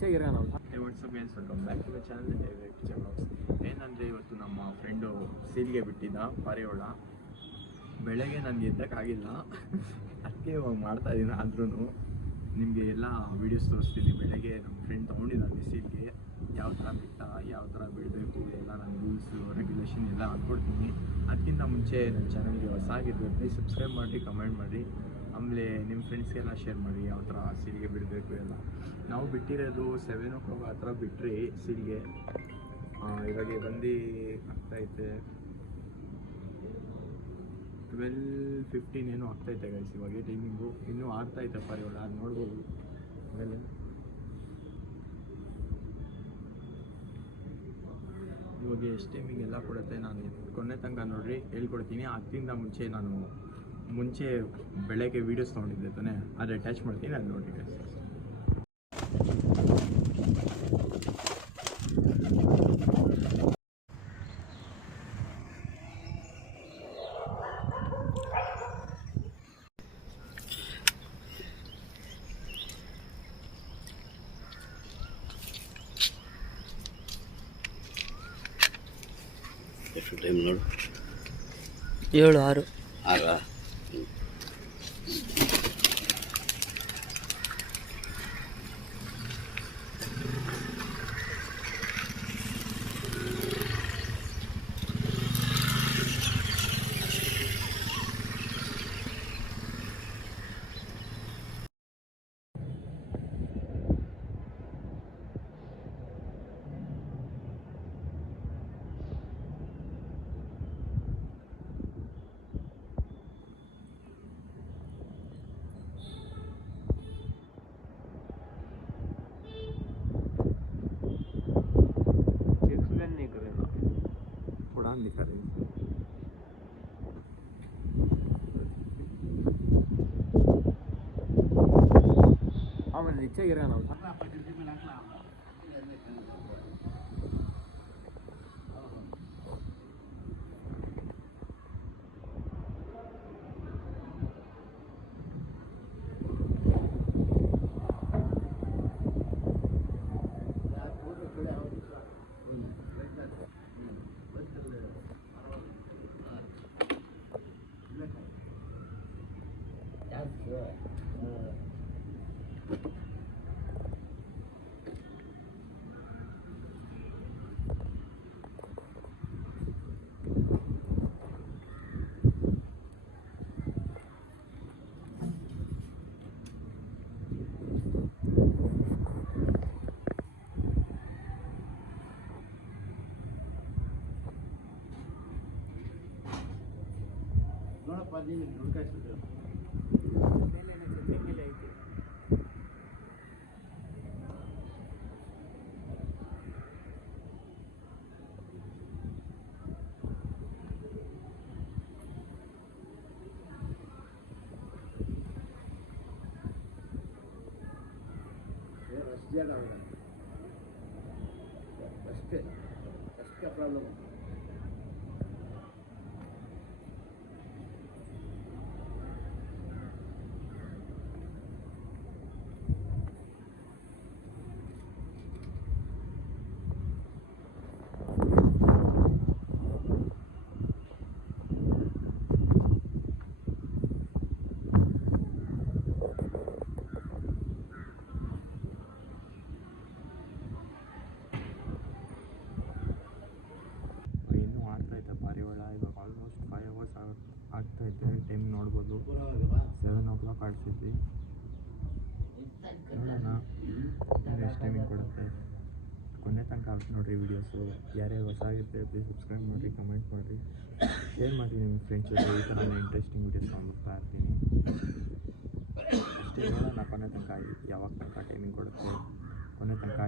WhatsApp guys, welcome back to the channel. ಏನಂದರೆ ಇವತ್ತು ನಮ್ಮ ಫ್ರೆಂಡು ಸೀಲ್ಗೆ ಬಿಟ್ಟಿದ್ದ ಪಾರಿವಾಳ. ಬೆಳಗ್ಗೆ ನನಗೆ ಎದ್ದಕ್ಕಾಗಿಲ್ಲ, ಅದಕ್ಕೆ ಇವಾಗ ಮಾಡ್ತಾಯಿದ್ದೀನಿ. ಆದ್ರೂ ನಿಮಗೆ ಎಲ್ಲ ವೀಡಿಯೋಸ್ ತೋರಿಸ್ತೀನಿ. ಬೆಳಗ್ಗೆ ನಮ್ಮ ಫ್ರೆಂಡ್ ತೊಗೊಂಡಿದ್ದಾನೆ ಸೀಲ್ಗೆ, ಯಾವ ಥರ ಬಿಟ್ಟ, ಯಾವ ಥರ ಬಿಡಬೇಕು, ಎಲ್ಲ ನನ್ನ ರೂಲ್ಸು ರೆಗ್ಯುಲೇಷನ್ ಎಲ್ಲ ಅಂದ್ಕೊಡ್ತೀನಿ. ಅದಕ್ಕಿಂತ ಮುಂಚೆ ನನ್ನ ಚಾನಲ್ಗೆ ಹೊಸಾಗಿರ್ಬೇಕು, ಪ್ಲೀಸ್ ಸಬ್ಸ್ಕ್ರೈಬ್ ಮಾಡಿ, ಕಮೆಂಟ್ ಮಾಡಿ. ಆಮೇಲೆ ನಿಮ್ಮ ಫ್ರೆಂಡ್ಸ್ಗೆಲ್ಲ ಶೇರ್ ಮಾಡಿ ಯಾವ ಥರ ಸೀಲ್ಗೆ ಬಿಡಬೇಕು ಎಲ್ಲ. ನಾವು ಬಿಟ್ಟಿರೋದು 7 o'clock ಆ ಥರ ಬಿಟ್ಟರೆ ಸೀಲ್ಗೆ. ಇವಾಗ ಬಂದು ಆಗ್ತಾಯಿದೆ 12:15 ಏನೋ ಆಗ್ತಾಯಿದೆ ಗೈಸ್. ಇವಾಗ ಟೈಮಿಂಗು ಇನ್ನೂ ಆಗ್ತಾಯಿದೆ ಪಾರಿವಾಳ, ಅದು ನೋಡ್ಬೋದು. ಆಮೇಲೆ ಇವಾಗ ಎಷ್ಟು ಟೈಮಿಂಗ್ ಎಲ್ಲ ಕೊಡುತ್ತೆ ನಾನು ಕೊನೆ ತನಕ ನೋಡ್ರಿ ಹೇಳ್ಕೊಡ್ತೀನಿ. ಅದಕ್ಕಿಂತ ಮುಂಚೆ ಬೆಳಗ್ಗೆ ವೀಡಿಯೋಸ್ ತೊಗೊಂಡಿದ್ದೆ ತಾನೆ, ಅದು ಅಟ್ಯಾಚ್ ಮಾಡ್ತೀನಿ, ಅದು ನೋಡಿ ಗೈಸ್. ಎಷ್ಟು ಟೈಮ್ ನೋಡು, 7, 6. दिखा रही आमेಲೆ नीचे गिरा ना ಅಷ್ಟೇ ಪ್ರಾಬ್ಲಮ್. ಪಾರಿವಾಳ ಇವಾಗ ಆಲ್ಮೋಸ್ಟ್ 5 hours ಆಗ್ತಾಯಿದೆ. ಟೈಮ್ ನೋಡ್ಬೋದು, 7 o'clock ಆಡ್ಸಿದ್ವಿ. ನೋಡೋಣ ಎಷ್ಟು ಟೈಮಿಂಗ್ ಕೊಡುತ್ತೆ. ಕೊನೆ ತನಕ ನೋಡಿರಿ ವೀಡಿಯೋಸು. ಯಾರ್ಯಾರು ಹೊಸಾಗಿರುತ್ತೆ ಪ್ಲೀಸ್ ಸಬ್ಸ್ಕ್ರೈಬ್ ಮಾಡಿರಿ, ಕಮೆಂಟ್ ಮಾಡಿರಿ, ಶೇರ್ ಮಾಡಿ ನಿಮ್ಮ ಫ್ರೆಂಡ್ಸ್ ಜೊತೆ. ಈ ಥರ ಇಂಟ್ರೆಸ್ಟಿಂಗ್ ವೀಡಿಯೋಸ್ ನೋಡ್ತಾ ಇರ್ತೀನಿ ಅಷ್ಟೇ. ನೋಡೋಣ ಕೊನೆ ತನಕ ಯಾವಾಗ ತನಕ ಟೈಮಿಂಗ್ ಕೊಡುತ್ತೆ, ಕೊನೆ ತನಕ